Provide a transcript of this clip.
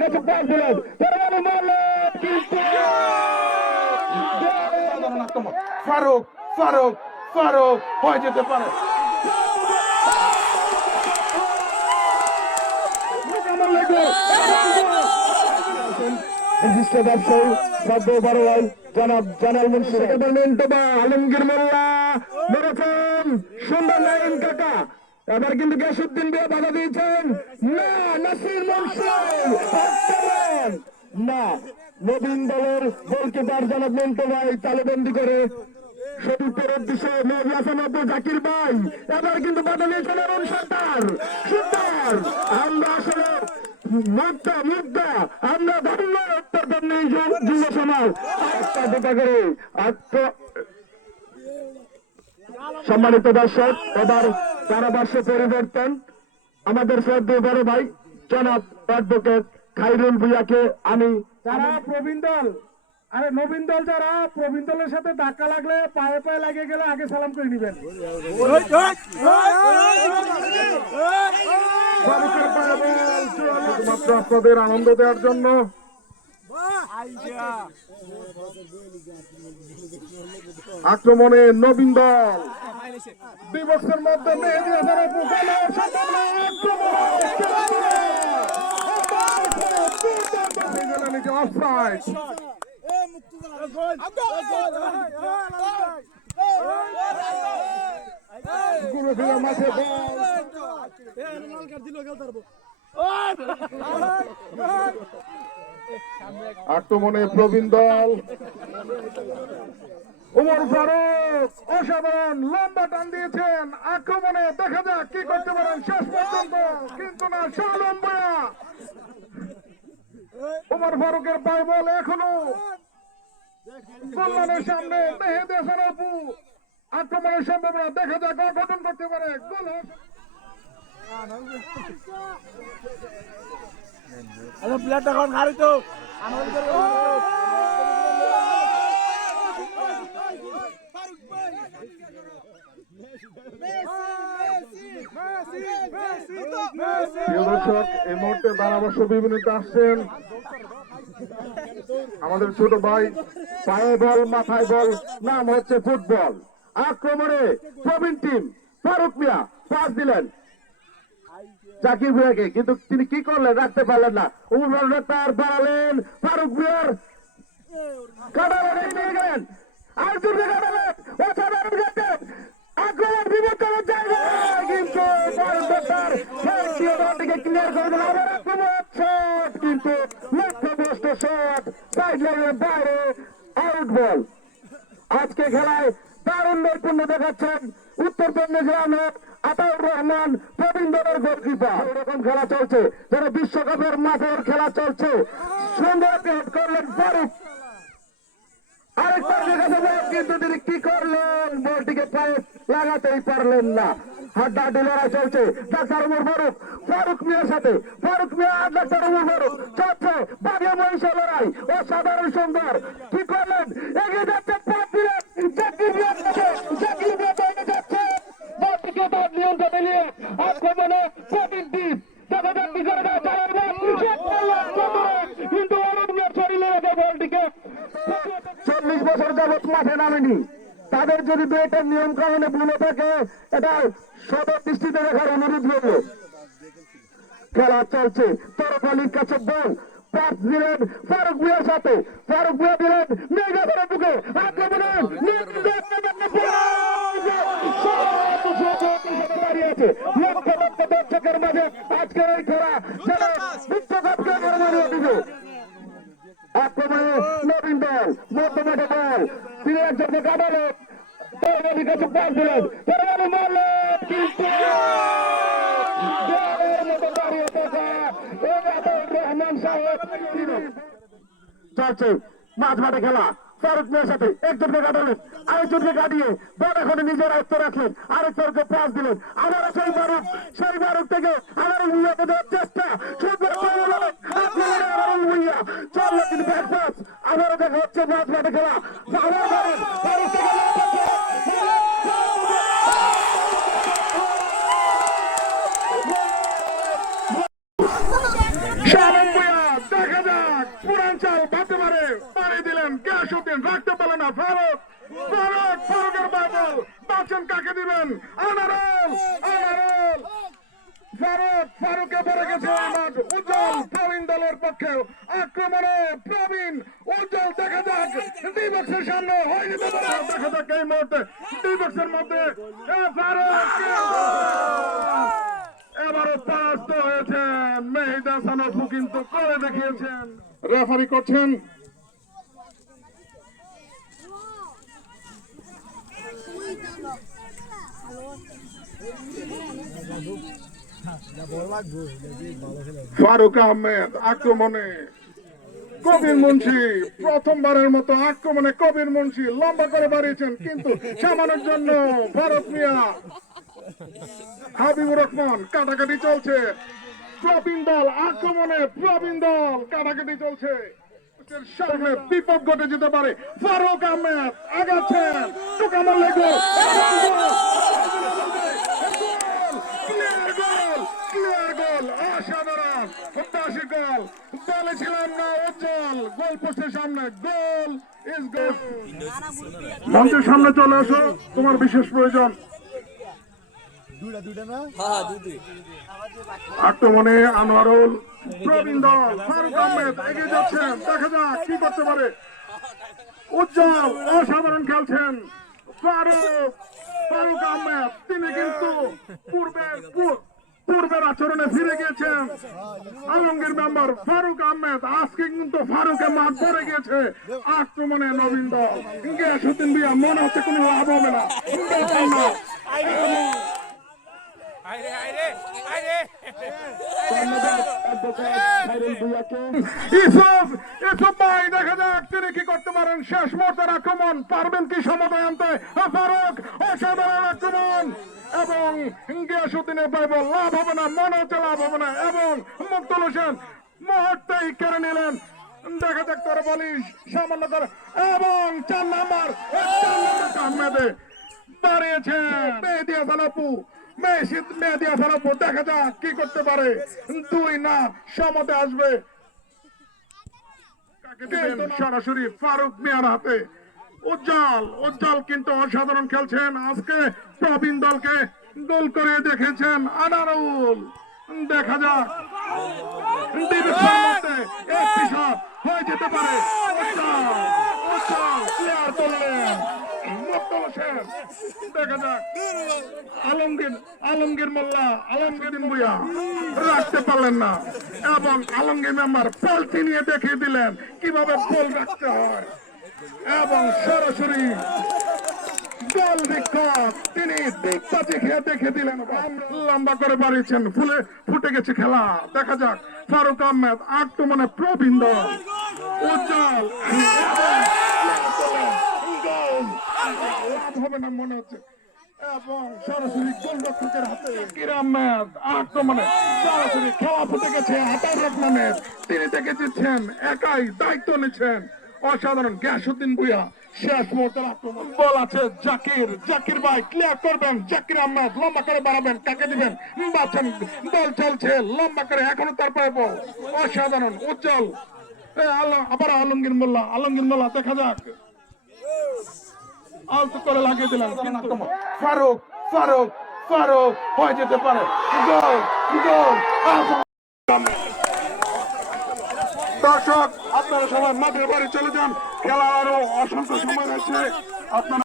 কাছে পাস দিলেন ফারুক ফারুক ফারুক হয়ে যেতে পারে। বিশিষ্ট ব্যবসায়ী সাধ্য বারোয়াল জনাব জানাল মুন্সি আলমগীর মোল্লা মেরেছেন সুন্দর লাইন কাকা। এবার কিন্তু গ্যাসুদ্দিন বিয়ে বাধা দিয়েছেন না নাসির মুন্সি না নবীন দলের গোলকিপার জনাব মন্টু ভাই তালুবন্দি করে শরীফের বিষয়ে মেহদি হাসান আব্দুল জাকির ভাই এবার কিন্তু বাধা দিয়েছেন অরুণ সর্দার সুন্দর। আমরা আসলে মুদ্রা আমরা ধন্য উত্তর যুব সমাজ করে সম্মানিত দর্শক এবার কারাবাস পরিবর্তন আমাদের শ্রদ্ধেয় বড় ভাই জনাব অ্যাডভোকেট খাইরুল ভুইয়াকে আমি যারা প্রবীণ দল আরে নবীন দল যারা প্রবীণ দলের সাথে ধাক্কা লাগলে পায়ে পায়ে লাগে গেলে আগে সালাম করে নিবেন। শুধুমাত্র আপনাদের আনন্দ দেওয়ার জন্য আক্রমণে নবীন দল দিবসের মধ্যে মেহেদী হাসান আপু অফসাইড মাঠে আক্রমণে প্রবীণ দল ওমর ফারুক অসাধারণ লম্বা টান দিয়েছেন আক্রমণে দেখা যাক কি করতে পারেন শেষ পর্যন্ত কিন্তু না লম্বা ওমর ফারুকের পায়ে বল এখনো গোললাইনের সামনে মেহেদী হাসান আপু আক্রমণের সম্ভাবনা দেখা যাক অঘটন করতে পারে গোল প্লেয়ারটা এখন হারি তো দর্শক এই মুহূর্তে ধারাভাষ্য বিবরণীতে আসছেন আমাদের ছোট ভাই পায়ে বল মাথায় বল নাম হচ্ছে ফুটবল। আক্রমণে প্রবীণ টিম ফারুক মিয়া পাস দিলেন জাকির ভুইয়াকে কিন্তু তিনি কি করলেন রাখতে পারলেন না উমর তার বাড়ালেন ফারুক মিয়ার কাটালেন গেলেন আর জুড়ে কাটালেন অসাধারণ গেছেন আক্রমণ বিপজ্জনক জায়গা কিন্তু ক্লিয়ার করে দিল আবার আক্রমণ শট কিন্তু লক্ষ্যভ্রষ্ট শট সাইড লাইনের বাইরে আউট বল। আজকে খেলায় দারুণ নৈপুণ্য দেখাচ্ছেন উত্তরবঙ্গ গ্রামের আতাউর রহমান প্রবীণ দলের গোলকিপার। এরকম খেলা চলছে যারা বিশ্বকাপের মাঠের খেলা চলছে সুন্দর হেড করলেন ফারুক আরেকবার দেখা যাবে কিন্তু তিনি কি করলেন বলটিকে পায়ে লাগাতেই পারলেন না। হাড্ডাহাড্ডি লড়াই চলছে ডাক্তার উমর ফারুক ফারুক মিয়ার সাথে ফারুক মিয়া আর ডাক্তার উমর ফারুক চলছে বাঘে মহিষের লড়াই অসাধারণ সুন্দর কি করলেন এগিয়ে যাচ্ছে জাকির মিয়ার সাথে জাকির মিয়া বাইরে যাচ্ছে বলটিকে তার নিয়ন্ত্রণে নিয়ে আক্রমণে প্রবীণ টিম দেখা যাক কি করে কিন্তু অরুণ মিয়ার শরীরে রেখে বলটিকে 40 বছর যাবৎ মাঠে নামেনি তাদের যদি দুইটার নিয়ম কানুনে ভুলে থাকে এটা সদর দৃষ্টিতে দেখার অনুরোধ করবো। খেলা চলছে তরফালির কাছে বল পাস দিলেন ফারুক মিয়ার সাথে ফারুক মিয়া দিলেন মেঘা ধরে বুকে দাঁড়িয়েছে লক্ষ লক্ষ দর্শকের মাঝে আজকের এই খেলা বিশ্বকাপকে দাঁড়িয়ে দিবে। আক্রমণে নবীন দল মধ্যমাঠে বল তিনি একজনকে কাটালেন তরবারির কাছে পাস দিলেন তরবারি মারলেন কিন্তু দাঁড়িয়ে থাকা রহমান সাহেব চলছে মাঝ মাঠে খেলা ফারুক মিয়ার সাথে একজনকে কাটালেন আরেকজনকে কাটিয়ে বল এখন নিজের আয়ত্ত রাখলেন আরেকজনকে পাস দিলেন আবারও সেই ফারুক থেকে আবারও ভুইয়াকে দেওয়ার চেষ্টা সুন্দর ভুইয়া চললো কিন্তু ব্যাক পাস আবারও দেখা হচ্ছে মাঝ মাঠে খেলা বাতে পারে পাড়ি দিলেন গিয়াসউদ্দিন, রাখতে পারল না ফারুক। ফারুকের বাইবল বাঁচেন, কাকে দিবেন? আনারুল। ফারুকে পড়ে গেছে মাঠ। উজ্জ্বল প্রবীণ দলের পক্ষে আক্রমণে প্রবীণ উজ্জ্বল। দেখা যাক ডি বক্সের সামনে হয়ে যেতে পারে। দেখা যাক এই মুহূর্তে ডি বক্সের মধ্যে ফারুক এবারও পরাস্ত হয়েছেন। মেহেদী হাসান অপু কিন্তু করে দেখিয়েছেন। রেফারি করছেন ফারুক আহমেদ। আক্রমণে কবির মুন্সি, প্রথমবারের মতো আক্রমণে কবির মুন্সি লম্বা করে বাড়িয়েছেন, কিন্তু সামানোর জন্য ফারুক মিয়া, হাবিবুর রহমান কাটাকাটি চলছে। প্রবীণ দল আক্রমণে, প্রবীণ দল কাটাকাটি চলছে। সামনে বিপদ ঘটে যেতে পারে। ফারুক আহমেদ আগাচ্ছেন, টোকা মারলে গোল। ক্লিয়ার গোল, অসাধারণ ৮০ গোল। বলেছিলাম না উজ্জ্বল গোল পোস্টের সামনে, গোল ইজ গোল। মঞ্চের সামনে চলে আসো, তোমার বিশেষ প্রয়োজন। আক্রমণে আনোয়ারুল, প্রবীণ দল ফারুক আহমেদ এগিয়ে যাচ্ছেন। দেখা যাক কি করতে পারে। উজ্জ্বল অসাধারণ খেলছেন। ফারুক আহমেদ তিনি কিন্তু পূর্বের আচরণে ফিরে গিয়েছেন। আলমগীর মেম্বার ফারুক আহমেদ আজকে কিন্তু ফারুকে মাঠ পড়ে গিয়েছে। আক্রমণে নবীন দল গিয়াসউদ্দিন ভাইয়া, মনে হচ্ছে কোনো লাভ হবে না। ইসুফ ভাই দেখা যাক তিনি কি করতে পারেন। শেষ মুহূর্তের আক্রমণ, পারবেন কি সমতায় আনতে? ফারুক অসাধারণ আক্রমণ এবং গিয়াসউদ্দিনের বাইবল লাভ হবে না, মনে হচ্ছে লাভ হবে না। এবং মুক্তার হোসেন মুহূর্তেই কেড়ে নিলেন। দেখা যাক তোর বলিস সামান্য করে। এবং ৪ নাম্বার আহমেদে দাঁড়িয়েছেন মেহেদী হাসান অপু। মেহেদী হাসান অপু দেখা যাক কি করতে পারে। ২ না সমতে আসবে, সরাসরি ফারুক মিয়ার হাতে। উজ্জ্বল কিন্তু অসাধারণ খেলছেন। আজকে প্রবীণ দলকে গোল করে দেখেছেন আনারুল। দেখা যাক একটি শট হয়ে যেতে পারে। প্লেয়ার করলেন মুক্তার হোসেন। দেখা যাক আলমগীর মোল্লা, আলমগীর ভুইয়া রাখতে পারলেন না এবং আলমগীর মেম্বার পলটি নিয়ে দেখিয়ে দিলেন কিভাবে বল রাখতে হয় এবং সরাসরি গোল বিক্ষোভ তিনি দিকপাতি খেয়ে দেখে দিলেন। লম্বা করে বাড়িয়েছেন, ফুটে গেছে খেলা। দেখা যাক ফারুক আহমেদ আক্রমণে প্রবীণ দল। উজ্জ্বল হবে না মনে হচ্ছে এবং সরাসরি গোলরক্ষকের হাতে জাকির আহমেদ আক্রমণে সরাসরি খেলা ফুটে গেছে। আতাউর রহমানের তিনি দেখে দিচ্ছেন, একাই দায়িত্ব নিচ্ছেন। অসাধারণ গিয়াসউদ্দিন ভুইয়া শেষ মুহূর্তের আক্রমণ। বল আছে জাকির ভাই ক্লিয়ার করবেন। জাকির আহমেদ লম্বা করে বাড়াবেন, কাকে দিবেন? বাচ্চান বল চলছে লম্বা করে, এখনো তারপরে বল। অসাধারণ উজ্জ্বল আবার আলমগীর মোল্লা দেখা যাক আলতো করে লাগিয়ে দিলেন, কিন্তু ফারুক হয়ে যেতে পারে। দর্শক আপনারা সবাই মাঠের বাড়ি চলে যান, খেলা আরো অসংখ্য সময় রয়েছে। আপনারা